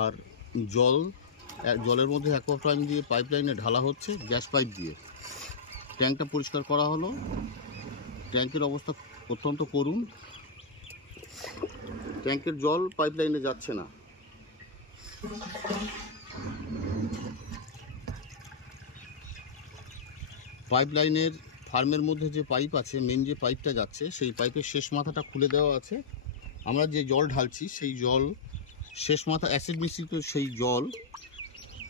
আর জলের মধ্যে অ্যাকোয়াপ্রাইম দিয়ে পাইপলাইনে ঢালা হচ্ছে, গ্যাস পাইপ দিয়ে। ট্যাঙ্কটা পরিষ্কার করা হলো। ট্যাঙ্কের অবস্থা অত্যন্ত করুণ। ট্যাঙ্কের জল পাইপলাইনে যাচ্ছে না। পাইপলাইনের ফার্মের মধ্যে যে পাইপ আছে, মেন যে পাইপটা যাচ্ছে, সেই পাইপের শেষ মাথাটা খুলে দেওয়া আছে। আমরা যে জল ঢালছি সেই জল শেষ মাথা অ্যাসিড মিশ্রিত সেই জল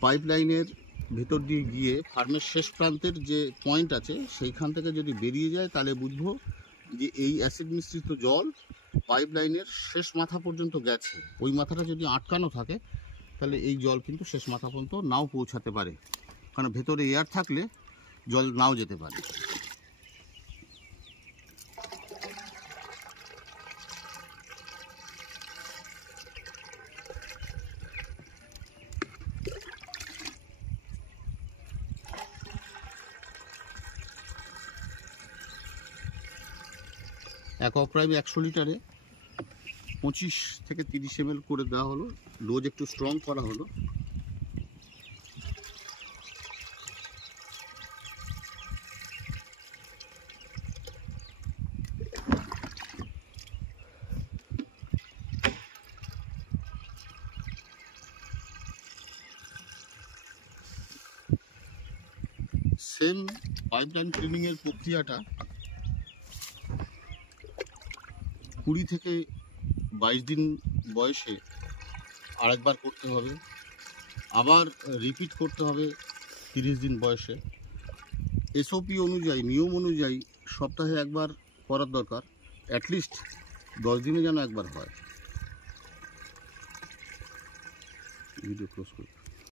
পাইপলাইনের ভেতর দিয়ে গিয়ে ফার্মের শেষ প্রান্তের যে পয়েন্ট আছে সেইখান থেকে যদি বেরিয়ে যায় তাহলে বুঝবো যে এই অ্যাসিড মিশ্রিত জল পাইপলাইনের শেষ মাথা পর্যন্ত গেছে। ওই মাথাটা যদি আটকানো থাকে তাহলে এই জল কিন্তু শেষ মাথা পর্যন্ত নাও পৌঁছাতে পারে, কারণ ভেতরে এয়ার থাকলে জল নাও যেতে পারে। অ্যাকোয়াপ্রাইম 100 লিটারে 25 থেকে 30 ml করে দেওয়া হলো। ডোজ একটু স্ট্রং করা হলো। সেম পাইপলাইন ক্লিনিংয়ের প্রক্রিয়াটা 20 থেকে 22 দিন বয়সে আরেকবার করতে হবে, আবার রিপিট করতে হবে 30 দিন বয়সে। এসওপি অনুযায়ী, নিয়ম অনুযায়ী সপ্তাহে একবার করার দরকার, অ্যাটলিস্ট 10 দিনে যেন একবার হয়। ভিডিও ক্লোজ করি।